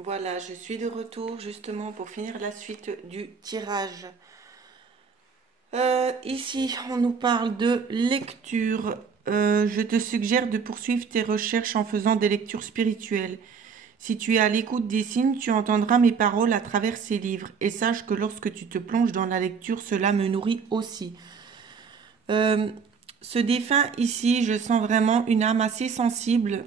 Voilà, je suis de retour justement pour finir la suite du tirage. Ici, on nous parle de lecture. Je te suggère de poursuivre tes recherches en faisant des lectures spirituelles. Si tu es à l'écoute des signes, tu entendras mes paroles à travers ces livres. Et sache que lorsque tu te plonges dans la lecture, cela me nourrit aussi. Euh, Ce défunt ici, je sens vraiment une âme assez sensible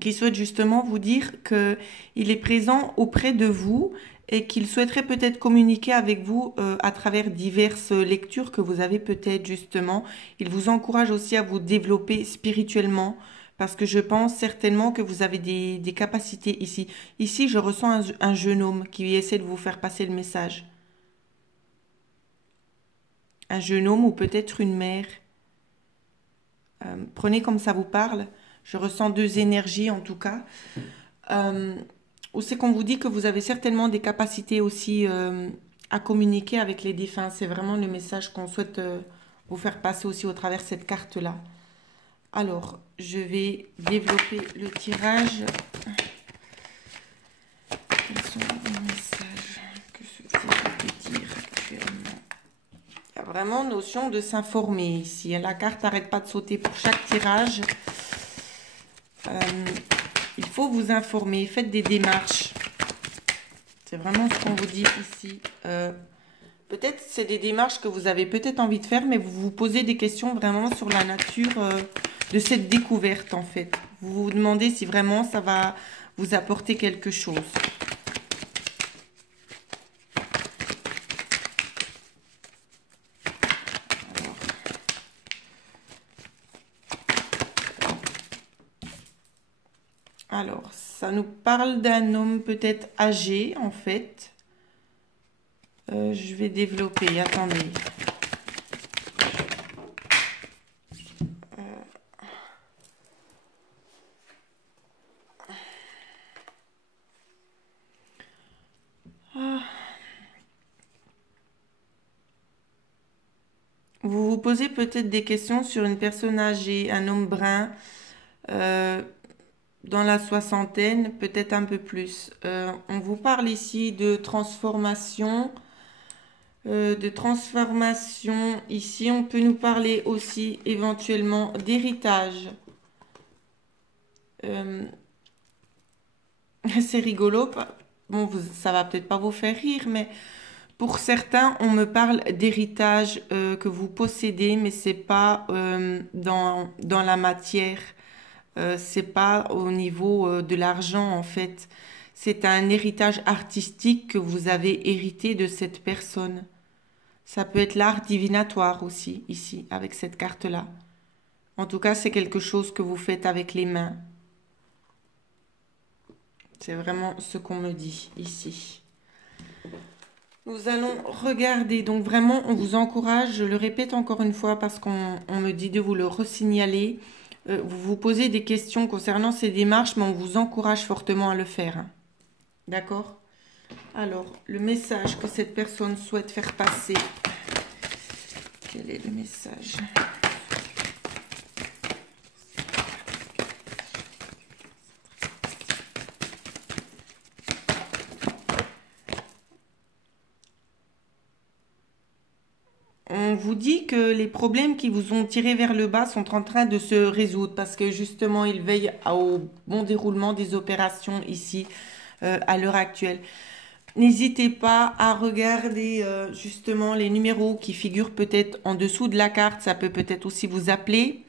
qui souhaite justement vous dire qu'il est présent auprès de vous et qu'il souhaiterait peut-être communiquer avec vous à travers diverses lectures que vous avez peut-être justement. Il vous encourage aussi à vous développer spirituellement parce que je pense certainement que vous avez des capacités ici. Ici, je ressens un jeune homme qui essaie de vous faire passer le message. Un jeune homme ou peut-être une mère. Prenez comme ça vous parle. Je ressens deux énergies en tout cas. Euh, Ou c'est qu'on vous dit que vous avez certainement des capacités aussi à communiquer avec les défunts. C'est vraiment le message qu'on souhaite vous faire passer aussi au travers de cette carte-là. Alors, je vais développer le tirage. Quels sont les messages que ce tirage peut dire actuellement? Il y a vraiment notion de s'informer ici. La carte n'arrête pas de sauter pour chaque tirage. Euh, il faut vous informer, faites des démarches. C'est vraiment ce qu'on vous dit ici. Peut-être c'est des démarches que vous avez peut-être envie de faire, mais vous vous posez des questions vraiment sur la nature de cette découverte en fait. Vous vous demandez si vraiment ça va vous apporter quelque chose. Alors, ça nous parle d'un homme peut-être âgé en fait. Je vais développer, attendez. Vous vous posez peut-être des questions sur une personne âgée, un homme brun, euh, dans la soixantaine, peut-être un peu plus. On vous parle ici de transformation. De transformation. Ici, on peut nous parler aussi éventuellement d'héritage. Euh, c'est rigolo. Bon, ça va peut-être pas vous faire rire, mais pour certains, on me parle d'héritage que vous possédez, mais c'est pas dans la matière. C'est pas au niveau de l'argent en fait. C'est un héritage artistique que vous avez hérité de cette personne. Ça peut être l'art divinatoire aussi, ici, avec cette carte-là. En tout cas, c'est quelque chose que vous faites avec les mains. C'est vraiment ce qu'on me dit ici. Nous allons regarder. Donc vraiment, on vous encourage, je le répète encore une fois parce qu'on me dit de vous le resignaler. Vous vous posez des questions concernant ces démarches, mais on vous encourage fortement à le faire. Hein. D'accord? Alors, le message que cette personne souhaite faire passer. Quel est le message? On vous dit que les problèmes qui vous ont tiré vers le bas sont en train de se résoudre parce que justement, ils veillent au bon déroulement des opérations ici à l'heure actuelle. N'hésitez pas à regarder justement les numéros qui figurent peut-être en dessous de la carte. Ça peut peut-être aussi vous appeler.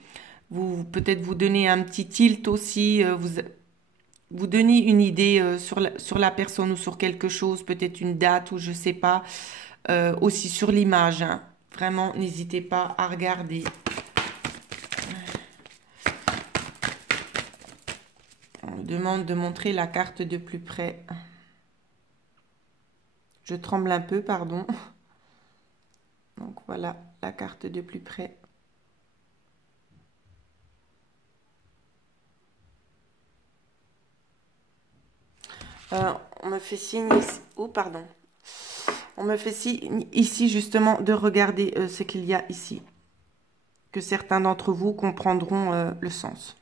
Peut-être vous donner un petit tilt aussi. Vous donner une idée sur la personne ou sur quelque chose. Peut-être une date ou je sais pas. Aussi sur l'image. Hein. Vraiment, n'hésitez pas à regarder. On me demande de montrer la carte de plus près. Je tremble un peu, pardon. Donc voilà la carte de plus près. On me fait signe ici. Oh, pardon. On me fait signe ici justement de regarder ce qu'il y a ici. Que certains d'entre vous comprendront le sens.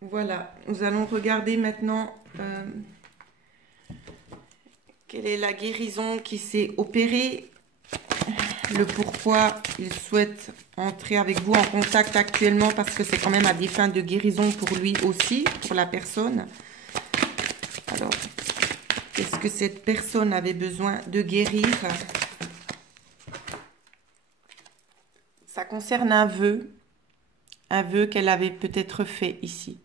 Voilà, nous allons regarder maintenant quelle est la guérison qui s'est opérée, le pourquoi il souhaite entrer avec vous en contact actuellement, parce que c'est quand même à des fins de guérison pour lui aussi, pour la personne. Alors, qu'est-ce que cette personne avait besoin de guérir? Ça concerne un vœu qu'elle avait peut-être fait ici.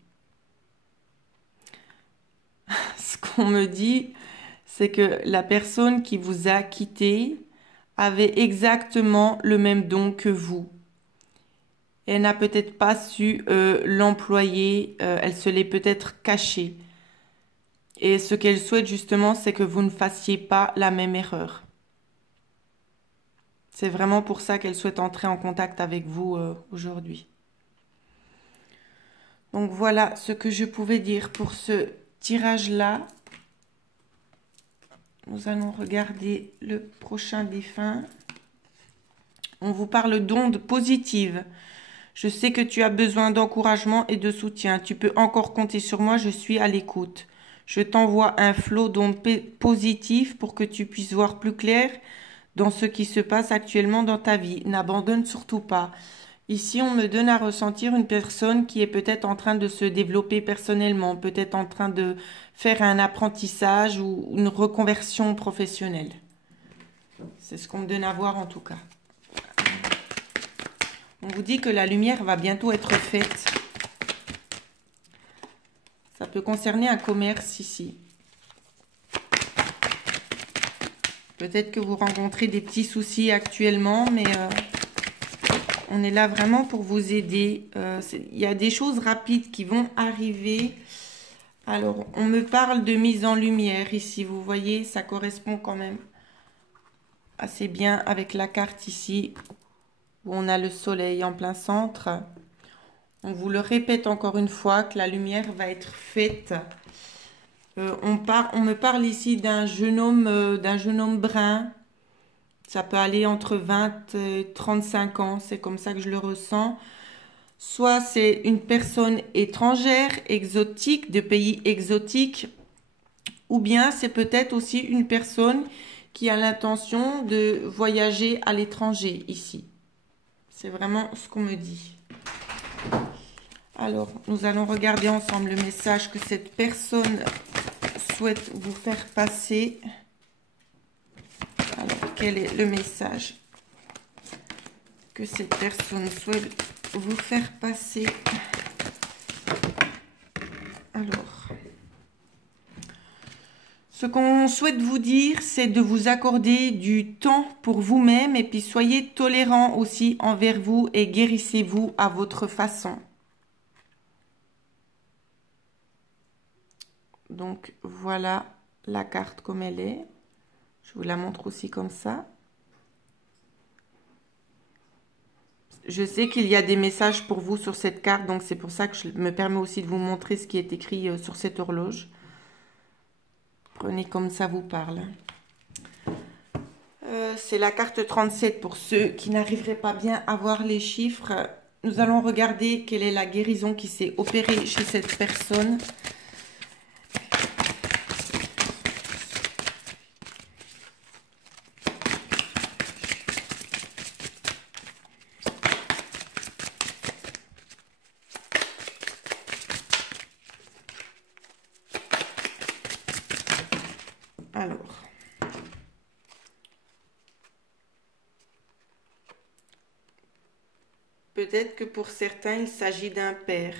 Ce qu'on me dit, c'est que la personne qui vous a quitté avait exactement le même don que vous. Elle n'a peut-être pas su l'employer, elle se l'est peut-être caché. Et ce qu'elle souhaite justement, c'est que vous ne fassiez pas la même erreur. C'est vraiment pour ça qu'elle souhaite entrer en contact avec vous aujourd'hui. Donc voilà ce que je pouvais dire pour ce tirage-là. Nous allons regarder le prochain défunt. On vous parle d'ondes positives. Je sais que tu as besoin d'encouragement et de soutien. Tu peux encore compter sur moi, je suis à l'écoute. Je t'envoie un flot d'ondes positives pour que tu puisses voir plus clair dans ce qui se passe actuellement dans ta vie. N'abandonne surtout pas. Ici, on me donne à ressentir une personne qui est peut-être en train de se développer personnellement, peut-être en train de faire un apprentissage ou une reconversion professionnelle. C'est ce qu'on me donne à voir en tout cas. On vous dit que la lumière va bientôt être faite. Ça peut concerner un commerce ici. Peut-être que vous rencontrez des petits soucis actuellement, mais on est là vraiment pour vous aider. Il y a des choses rapides qui vont arriver. Alors, on me parle de mise en lumière ici. Vous voyez, ça correspond quand même assez bien avec la carte ici, où on a le soleil en plein centre. On vous le répète encore une fois que la lumière va être faite. On me parle ici d'un jeune homme brun. Ça peut aller entre 20 et 35 ans, c'est comme ça que je le ressens. Soit c'est une personne étrangère, exotique, de pays exotiques, ou bien c'est peut-être aussi une personne qui a l'intention de voyager à l'étranger ici. C'est vraiment ce qu'on me dit. Alors, nous allons regarder ensemble le message que cette personne souhaite vous faire passer. Alors, quel est le message que cette personne souhaite vous faire passer? Alors, ce qu'on souhaite vous dire, c'est de vous accorder du temps pour vous-même et puis soyez tolérants aussi envers vous et guérissez-vous à votre façon. Donc, voilà la carte comme elle est. Je vous la montre aussi comme ça. Je sais qu'il y a des messages pour vous sur cette carte, donc c'est pour ça que je me permets aussi de vous montrer ce qui est écrit sur cette horloge. Prenez comme ça vous parle. C'est la carte 37 pour ceux qui n'arriveraient pas bien à voir les chiffres. Nous allons regarder quelle est la guérison qui s'est opérée chez cette personne. Alors, peut-être que pour certains, il s'agit d'un père.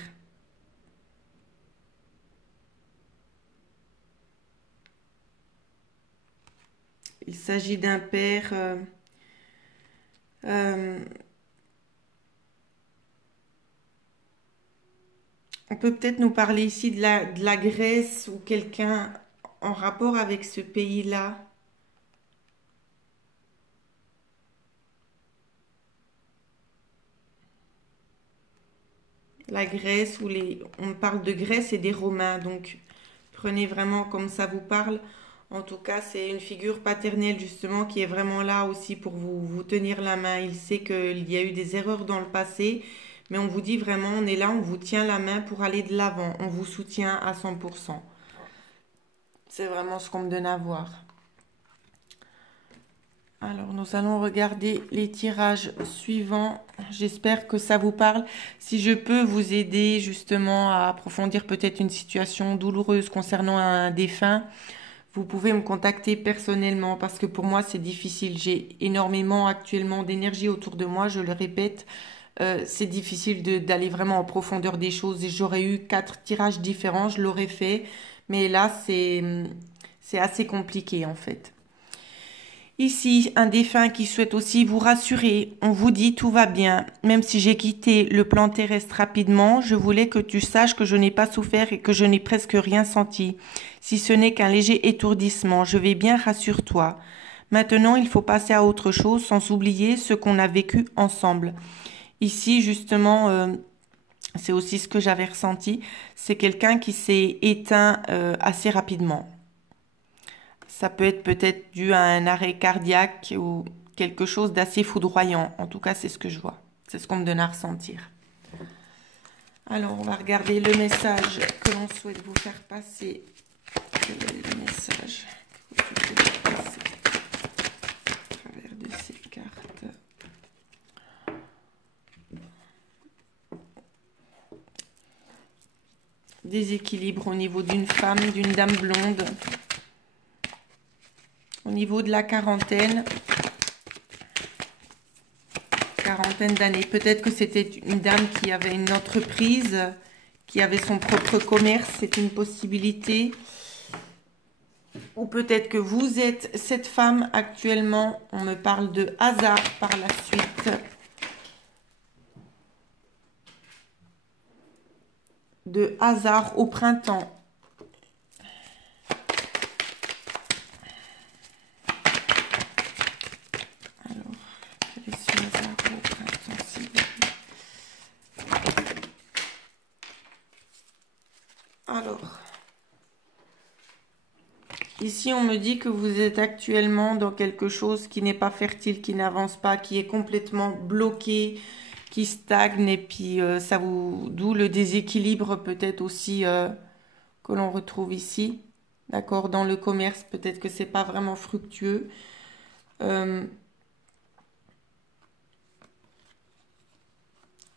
Il s'agit d'un père. On peut peut-être nous parler ici de la Grèce ou quelqu'un en rapport avec ce pays-là. La Grèce, on parle de Grèce et des Romains, donc prenez vraiment comme ça vous parle. En tout cas, c'est une figure paternelle justement qui est vraiment là aussi pour vous tenir la main. Il sait qu'il y a eu des erreurs dans le passé, mais on vous dit vraiment, on est là, on vous tient la main pour aller de l'avant. On vous soutient à 100%. C'est vraiment ce qu'on me donne à voir. Alors, nous allons regarder les tirages suivants. J'espère que ça vous parle. Si je peux vous aider justement à approfondir peut-être une situation douloureuse concernant un défunt, vous pouvez me contacter personnellement parce que pour moi, c'est difficile. J'ai énormément actuellement d'énergie autour de moi, je le répète. C'est difficile d'aller vraiment en profondeur des choses. Et j'aurais eu 4 tirages différents, je l'aurais fait. Mais là, c'est assez compliqué en fait. Ici, un défunt qui souhaite aussi vous rassurer. On vous dit tout va bien. Même si j'ai quitté le plan terrestre rapidement, je voulais que tu saches que je n'ai pas souffert et que je n'ai presque rien senti. Si ce n'est qu'un léger étourdissement, je vais bien, rassure-toi. Maintenant, il faut passer à autre chose sans oublier ce qu'on a vécu ensemble. Ici, justement, c'est aussi ce que j'avais ressenti. C'est quelqu'un qui s'est éteint assez rapidement. Ça peut être peut-être dû à un arrêt cardiaque ou quelque chose d'assez foudroyant. En tout cas, c'est ce que je vois. C'est ce qu'on me donne à ressentir. Alors, on va regarder le message que l'on souhaite vous faire passer. Quel est le message que vous souhaitez passer à travers de ces cartes? Déséquilibre au niveau d'une femme, d'une dame blonde. Au niveau de la quarantaine d'années. Peut-être que c'était une dame qui avait une entreprise, qui avait son propre commerce, c'est une possibilité. Ou peut-être que vous êtes cette femme actuellement. On me parle de hasard par la suite. De hasard au printemps. Alors, ici on me dit que vous êtes actuellement dans quelque chose qui n'est pas fertile, qui n'avance pas, qui est complètement bloqué, qui stagne et puis ça vous, d'où le déséquilibre peut-être aussi que l'on retrouve ici, d'accord, dans le commerce, peut-être que c'est pas vraiment fructueux.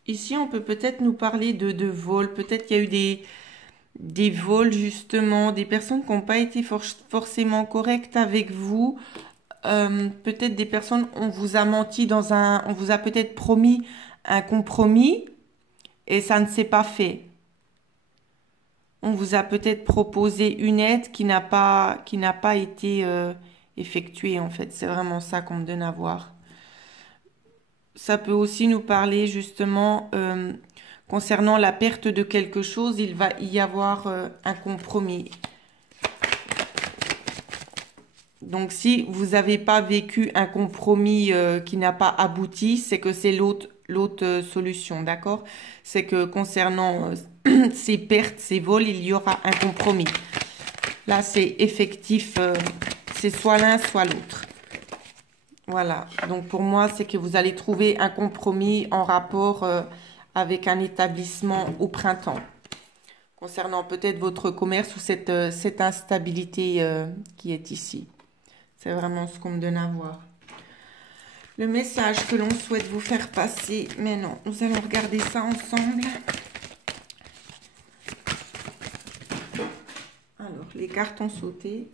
Ici on peut peut-être nous parler de vol, peut-être qu'il y a eu des vols justement, des personnes qui n'ont pas été forcément correctes avec vous, peut-être des personnes, on vous a menti on vous a peut-être promis un compromis et ça ne s'est pas fait. On vous a peut-être proposé une aide qui n'a pas été effectuée en fait, c'est vraiment ça qu'on me donne à voir. Ça peut aussi nous parler justement concernant la perte de quelque chose, il va y avoir un compromis. Donc, si vous n'avez pas vécu un compromis qui n'a pas abouti, c'est que c'est l'autre solution, d'accord? C'est que concernant ces pertes, ces vols, il y aura un compromis. Là, c'est effectif, c'est soit l'un, soit l'autre. Voilà, donc pour moi, c'est que vous allez trouver un compromis en rapport avec un établissement au printemps, concernant peut-être votre commerce ou cette instabilité qui est ici. C'est vraiment ce qu'on me donne à voir. Le message que l'on souhaite vous faire passer, mais non, nous allons regarder ça ensemble. Alors, les cartes ont sauté.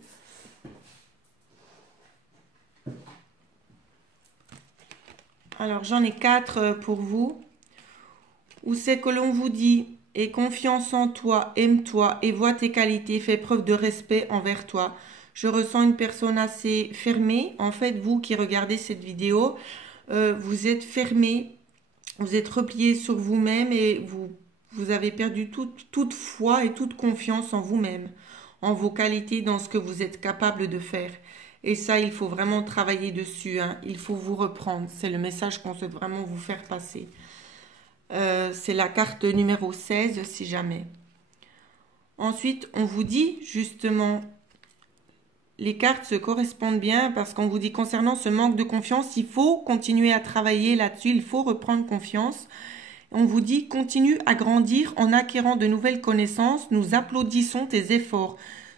Alors, j'en ai 4 pour vous. Où c'est que l'on vous dit « Aie confiance en toi, aime-toi et vois tes qualités, fais preuve de respect envers toi ». Je ressens une personne assez fermée. En fait, vous qui regardez cette vidéo, vous êtes fermé, vous êtes replié sur vous-même et vous avez perdu toute foi et toute confiance en vous-même, en vos qualités, dans ce que vous êtes capable de faire. Et ça, il faut vraiment travailler dessus, hein. Il faut vous reprendre. C'est le message qu'on souhaite vraiment vous faire passer. C'est la carte numéro 16, si jamais. Ensuite, on vous dit justement, les cartes se correspondent bien parce qu'on vous dit concernant ce manque de confiance, il faut continuer à travailler là-dessus, il faut reprendre confiance. On vous dit, continue à grandir en acquérant de nouvelles connaissances, nous applaudissons tes efforts.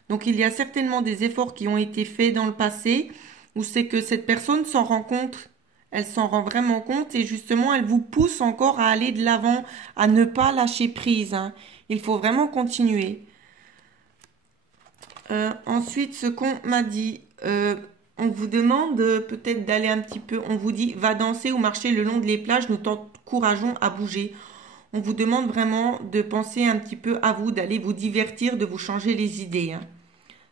Donc, il y a certainement des efforts qui ont été faits dans le passé où c'est que cette personne s'en rend compte. Elle s'en rend vraiment compte et justement, elle vous pousse encore à aller de l'avant, à ne pas lâcher prise, hein. Il faut vraiment continuer. Ensuite, ce qu'on m'a dit, on vous demande peut-être d'aller un petit peu, on vous dit, va danser ou marcher le long des plages, nous t'encourageons à bouger. On vous demande vraiment de penser un petit peu à vous, d'aller vous divertir, de vous changer les idées, hein.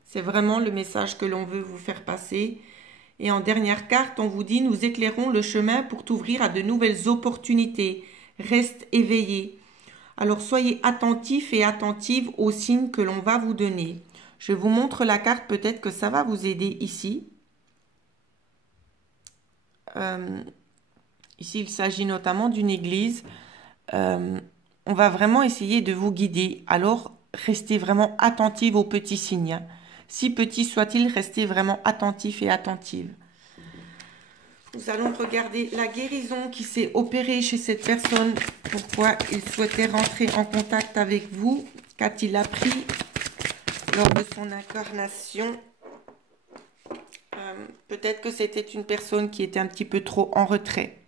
C'est vraiment le message que l'on veut vous faire passer. Et en dernière carte, on vous dit, nous éclairons le chemin pour t'ouvrir à de nouvelles opportunités. Reste éveillé. Alors soyez attentifs et attentives aux signes que l'on va vous donner. Je vous montre la carte, peut-être que ça va vous aider ici. Ici, il s'agit notamment d'une église. On va vraiment essayer de vous guider. Alors, restez vraiment attentifs aux petits signes. Si petits soient-ils, restez vraiment attentifs et attentives. Nous allons regarder la guérison qui s'est opérée chez cette personne. Pourquoi il souhaitait rentrer en contact avec vous? Qu'a-t-il appris lors de son incarnation? Peut-être que c'était une personne qui était un petit peu trop en retrait.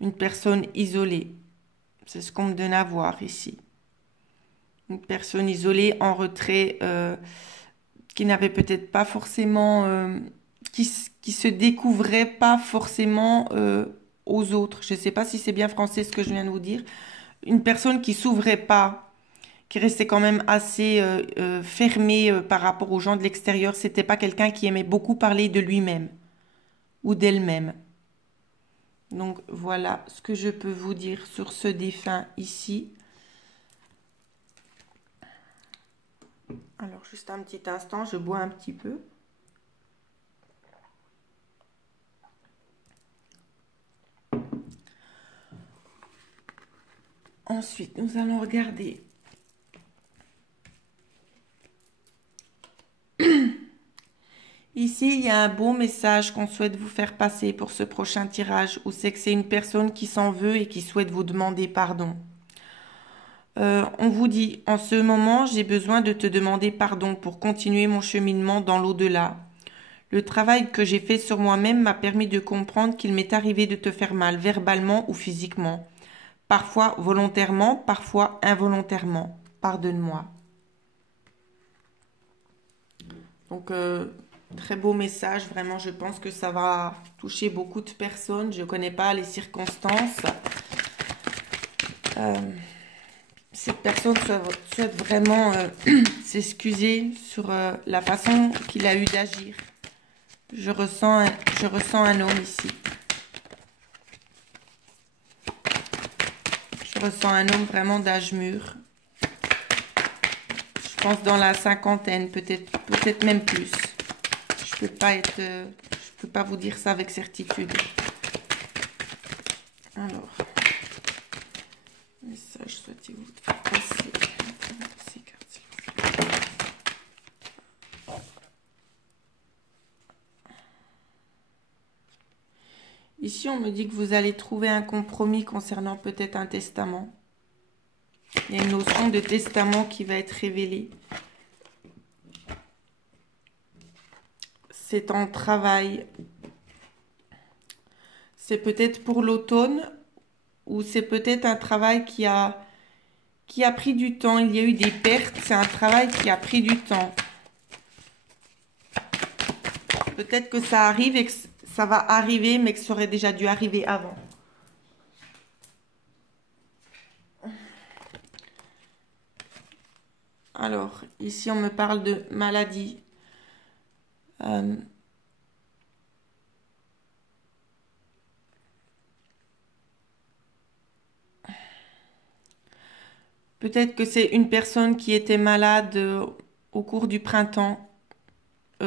Une personne isolée. C'est ce qu'on me donne à voir ici. Une personne isolée, en retrait, qui n'avait peut-être pas forcément... qui se découvrait pas forcément aux autres. Je ne sais pas si c'est bien français ce que je viens de vous dire. Une personne qui s'ouvrait pas, qui restait quand même assez fermée par rapport aux gens de l'extérieur. C'était pas quelqu'un qui aimait beaucoup parler de lui-même ou d'elle-même. Donc voilà ce que je peux vous dire sur ce défunt ici. Alors juste un petit instant, je bois un petit peu. Ensuite, nous allons regarder. Ici, il y a un beau message qu'on souhaite vous faire passer pour ce prochain tirage, où c'est que c'est une personne qui s'en veut et qui souhaite vous demander pardon. On vous dit, en ce moment, j'ai besoin de te demander pardon pour continuer mon cheminement dans l'au-delà. Le travail que j'ai fait sur moi-même m'a permis de comprendre qu'il m'est arrivé de te faire mal, verbalement ou physiquement. Parfois volontairement, parfois involontairement. Pardonne-moi. Donc, très beau message. Vraiment, je pense que ça va toucher beaucoup de personnes. Je ne connais pas les circonstances. Cette personne souhaite vraiment s'excuser sur la façon qu'il a eu d'agir. Je ressens un homme ici. Je ressens un homme vraiment d'âge mûr. Je pense dans la cinquantaine, peut-être même plus. Je peux pas vous dire ça avec certitude. Alors, message souhaitez-vous faire passer ces cartes. Ici, on me dit que vous allez trouver un compromis concernant peut-être un testament. Il y a une notion de testament qui va être révélée. C'est en travail. C'est peut-être pour l'automne ou c'est peut-être un travail qui a pris du temps. Il y a eu des pertes. C'est un travail qui a pris du temps. Peut-être que ça arrive et que ça va arriver, mais que ça aurait déjà dû arriver avant. Alors, ici, on me parle de maladie. Peut-être que c'est une personne qui était malade au cours du printemps.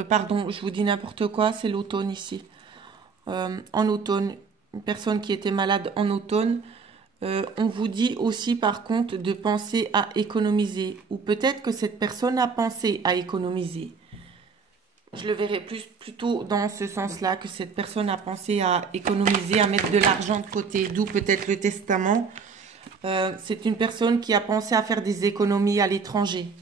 Pardon, je vous dis n'importe quoi, c'est l'automne ici. En automne, une personne qui était malade en automne. On vous dit aussi par contre de penser à économiser. Ou peut-être que cette personne a pensé à économiser. Je le verrai plutôt dans ce sens-là, que cette personne a pensé à économiser, à mettre de l'argent de côté, d'où peut-être le testament. C'est une personne qui a pensé à faire des économies à l'étranger.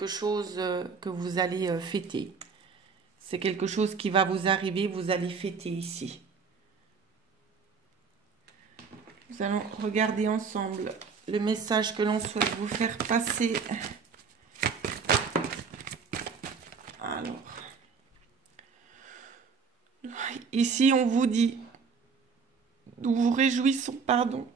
quelque chose que vous allez fêter. C'est quelque chose qui va vous arriver, vous allez fêter ici. Nous allons regarder ensemble le message que l'on souhaite vous faire passer. Alors, ici on vous dit, nous vous réjouissons, pardon.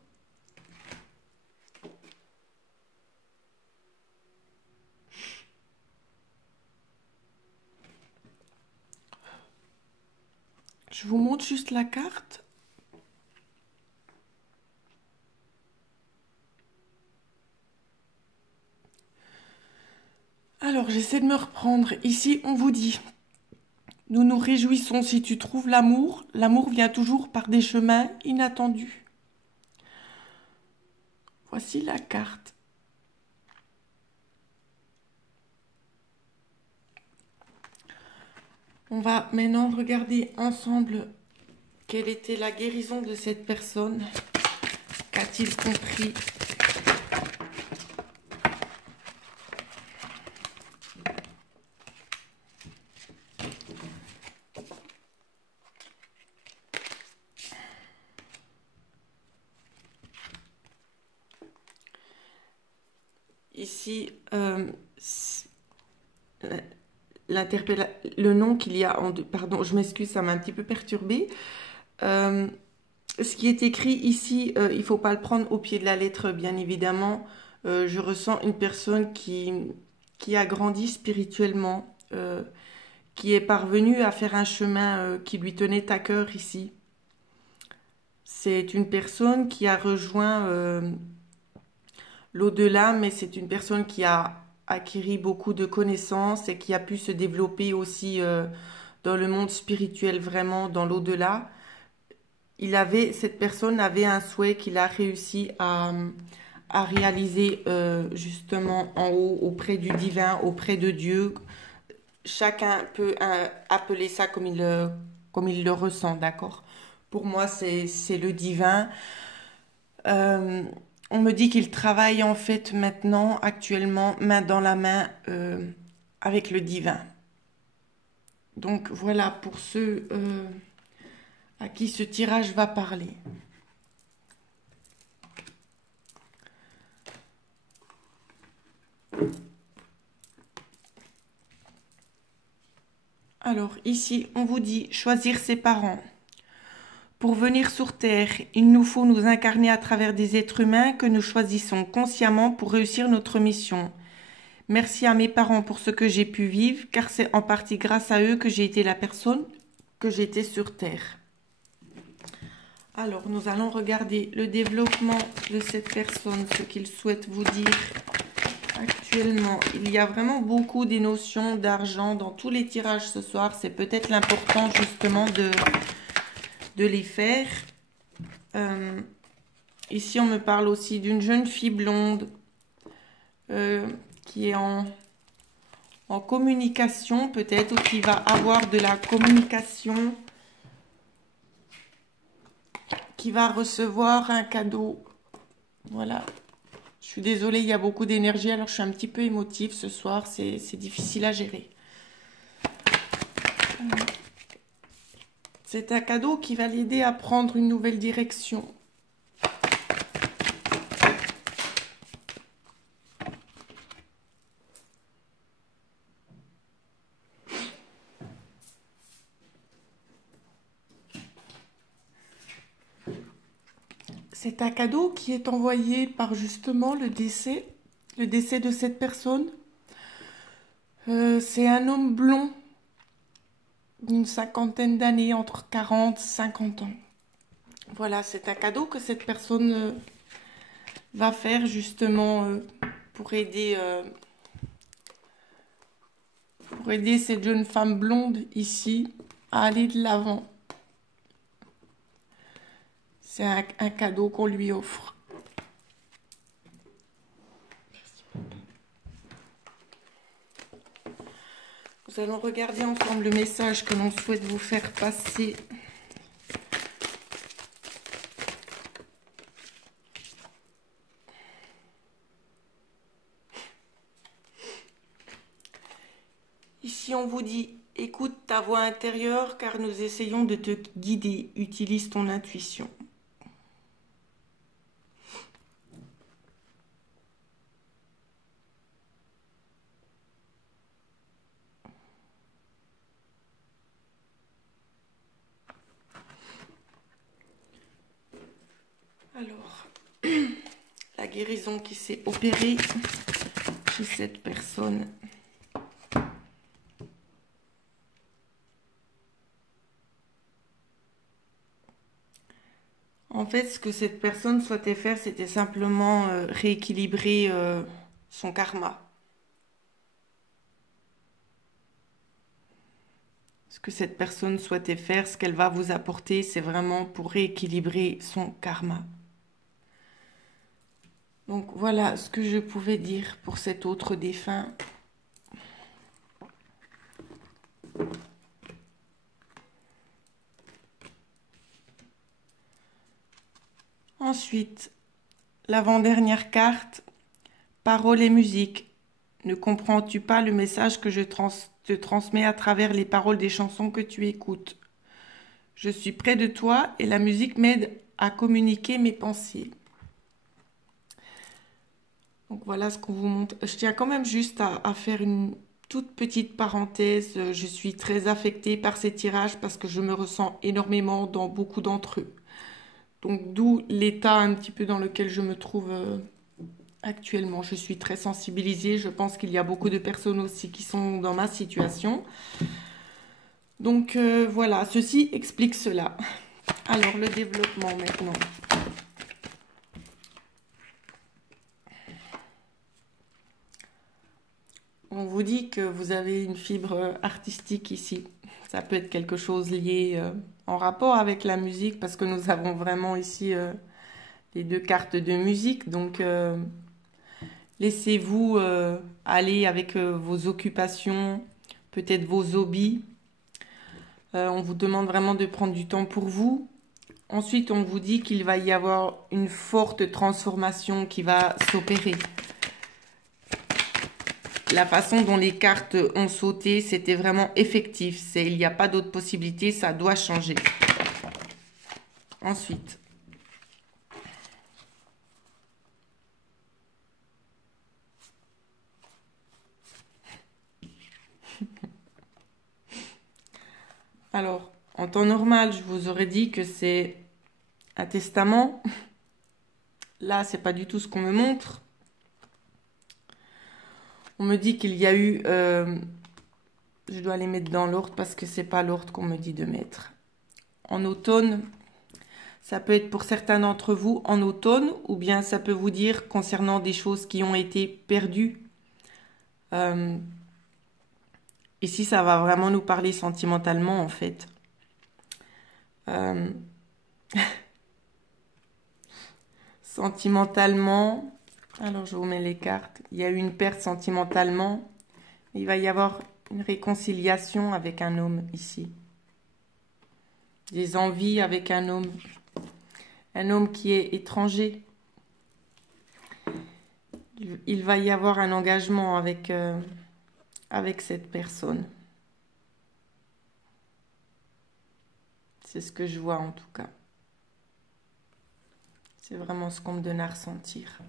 Je vous montre juste la carte. Alors, j'essaie de me reprendre. Ici, on vous dit, nous nous réjouissons si tu trouves l'amour. L'amour vient toujours par des chemins inattendus. Voici la carte. On va maintenant regarder ensemble quelle était la guérison de cette personne. Qu'a-t-il compris ? Ici, le nom qu'il y a en deux, pardon, je m'excuse, ça m'a un petit peu perturbée. Ce qui est écrit ici, il ne faut pas le prendre au pied de la lettre, bien évidemment. Je ressens une personne qui a grandi spirituellement, qui est parvenue à faire un chemin qui lui tenait à cœur ici. C'est une personne qui a rejoint l'au-delà, mais c'est une personne qui a acquis beaucoup de connaissances et qui a pu se développer aussi dans le monde spirituel, vraiment dans l'au-delà. Cette personne avait un souhait qu'il a réussi à réaliser justement en haut, auprès du divin, auprès de Dieu. Chacun peut appeler ça comme il le ressent, d'accord? Pour moi, c'est le divin. On me dit qu'il travaille en fait maintenant, actuellement, main dans la main avec le divin. Donc voilà pour ceux à qui ce tirage va parler. Alors ici, on vous dit choisir ses parents. Pour venir sur Terre, il nous faut nous incarner à travers des êtres humains que nous choisissons consciemment pour réussir notre mission. Merci à mes parents pour ce que j'ai pu vivre, car c'est en partie grâce à eux que j'ai été la personne que j'étais sur Terre. Alors, nous allons regarder le développement de cette personne, ce qu'il souhaite vous dire actuellement. Il y a vraiment beaucoup des notions d'argent dans tous les tirages ce soir. C'est peut-être l'important justement de les faire. Ici, on me parle aussi d'une jeune fille blonde qui est en communication peut-être, ou qui va avoir de la communication, qui va recevoir un cadeau. Voilà. Je suis désolée, il y a beaucoup d'énergie, alors je suis un petit peu émotive ce soir, c'est difficile à gérer. C'est un cadeau qui va l'aider à prendre une nouvelle direction. C'est un cadeau qui est envoyé par justement le décès de cette personne. C'est un homme blond d'une cinquantaine d'années, entre 40 et 50 ans. Voilà, c'est un cadeau que cette personne va faire justement pour aider cette jeune femme blonde ici à aller de l'avant. C'est un cadeau qu'on lui offre. Nous allons regarder ensemble le message que l'on souhaite vous faire passer. Ici, on vous dit, écoute ta voix intérieure car nous essayons de te guider. Utilise ton intuition. Alors, la guérison qui s'est opérée chez cette personne. En fait, ce que cette personne souhaitait faire, c'était simplement rééquilibrer son karma. Ce que cette personne souhaitait faire, ce qu'elle va vous apporter, c'est vraiment pour rééquilibrer son karma. Donc voilà ce que je pouvais dire pour cet autre défunt. Ensuite, l'avant-dernière carte, paroles et musique. Ne comprends-tu pas le message que je te transmets à travers les paroles des chansons que tu écoutes? Je suis près de toi et la musique m'aide à communiquer mes pensées. Donc voilà ce qu'on vous montre. Je tiens quand même juste à faire une toute petite parenthèse. Je suis très affectée par ces tirages parce que je me ressens énormément dans beaucoup d'entre eux. Donc d'où l'état un petit peu dans lequel je me trouve actuellement. Je suis très sensibilisée. Je pense qu'il y a beaucoup de personnes aussi qui sont dans ma situation. Donc voilà, ceci explique cela. Alors le développement maintenant. On vous dit que vous avez une fibre artistique ici. Ça peut être quelque chose lié en rapport avec la musique parce que nous avons vraiment ici les deux cartes de musique. Donc laissez-vous aller avec vos occupations, peut-être vos hobbies. On vous demande vraiment de prendre du temps pour vous. Ensuite, on vous dit qu'il va y avoir une forte transformation qui va s'opérer. La façon dont les cartes ont sauté, c'était vraiment effectif. Il n'y a pas d'autre possibilité, ça doit changer. Ensuite. Alors, en temps normal, je vous aurais dit que c'est un testament. Là, c'est pas du tout ce qu'on me montre. On me dit qu'il y a eu... je dois les mettre dans l'ordre parce que c'est pas l'ordre qu'on me dit de mettre. En automne, ça peut être pour certains d'entre vous en automne, ou bien ça peut vous dire concernant des choses qui ont été perdues. Ici, ça va vraiment nous parler sentimentalement, en fait. Sentimentalement... Alors, je vous mets les cartes. Il y a eu une perte sentimentalement. Il va y avoir une réconciliation avec un homme ici. Des envies avec un homme. Un homme qui est étranger. Il va y avoir un engagement avec cette personne. C'est ce que je vois en tout cas. C'est vraiment ce qu'on me donne à ressentir.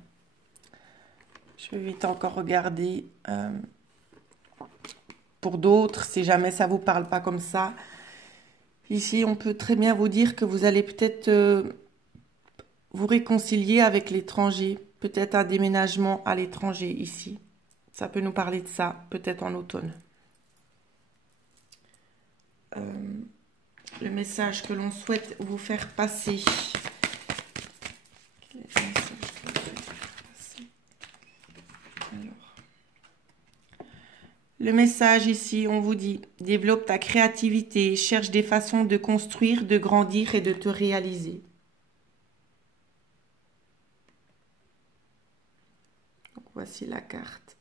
Je vais vite encore regarder pour d'autres, si jamais ça ne vous parle pas comme ça. Ici, on peut très bien vous dire que vous allez peut-être vous réconcilier avec l'étranger. Peut-être un déménagement à l'étranger ici. Ça peut nous parler de ça, peut-être en automne. Le message que l'on souhaite vous faire passer. Le message ici, on vous dit, développe ta créativité, cherche des façons de construire, de grandir et de te réaliser. Donc, voici la carte.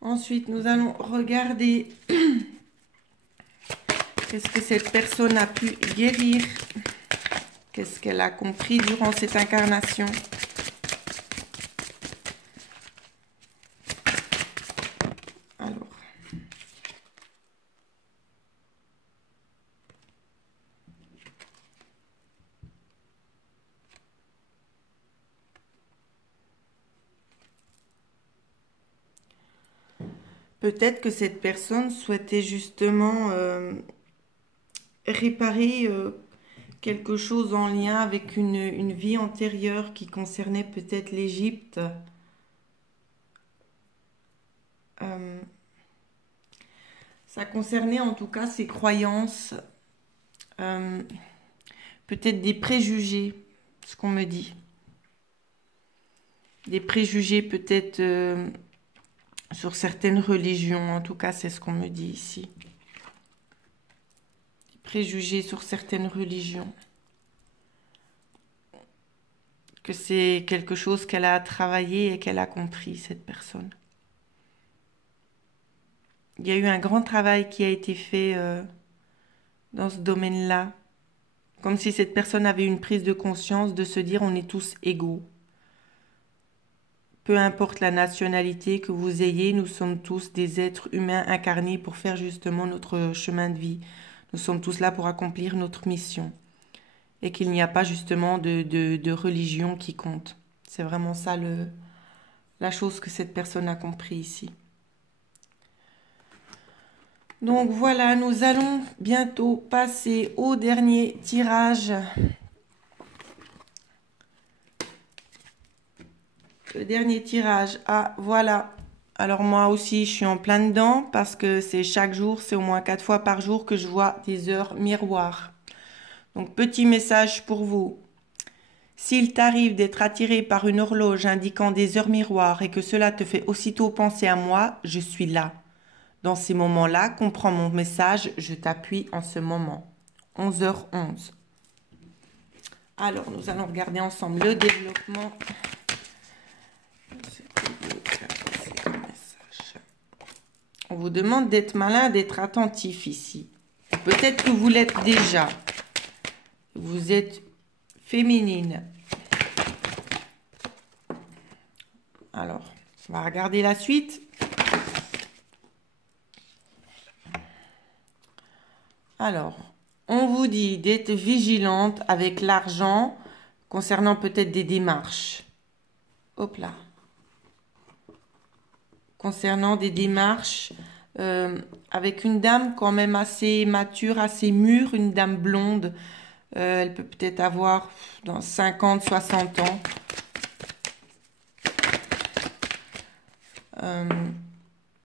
Ensuite, nous allons regarder qu'est-ce que cette personne a pu guérir, qu'est-ce qu'elle a compris durant cette incarnation. Peut-être que cette personne souhaitait justement réparer quelque chose en lien avec une vie antérieure qui concernait peut-être l'Égypte. Ça concernait en tout cas ses croyances, peut-être des préjugés, ce qu'on me dit. Des préjugés peut-être sur certaines religions, en tout cas c'est ce qu'on me dit ici. Des préjugés sur certaines religions. Que c'est quelque chose qu'elle a travaillé et qu'elle a compris, cette personne. Il y a eu un grand travail qui a été fait dans ce domaine-là. Comme si cette personne avait une prise de conscience de se dire on est tous égaux. Peu importe la nationalité que vous ayez, nous sommes tous des êtres humains incarnés pour faire justement notre chemin de vie. Nous sommes tous là pour accomplir notre mission. Et qu'il n'y a pas justement de religion qui compte. C'est vraiment ça la chose que cette personne a compris ici. Donc voilà, nous allons bientôt passer au dernier tirage. Le dernier tirage. Ah, voilà. Alors moi aussi, je suis en plein dedans parce que c'est chaque jour, c'est au moins 4 fois par jour que je vois des heures miroirs. Donc, petit message pour vous. S'il t'arrive d'être attiré par une horloge indiquant des heures miroirs et que cela te fait aussitôt penser à moi, je suis là. Dans ces moments-là, comprends mon message, je t'appuie en ce moment. 11h11. Alors, nous allons regarder ensemble le développement. On vous demande d'être malin, d'être attentif ici. Peut-être que vous l'êtes déjà. Vous êtes féminine. Alors, on va regarder la suite. Alors, on vous dit d'être vigilante avec l'argent concernant peut-être des démarches. Hop là. Concernant des démarches avec une dame quand même assez mature, assez mûre, une dame blonde. Elle peut peut-être avoir dans 50, 60 ans.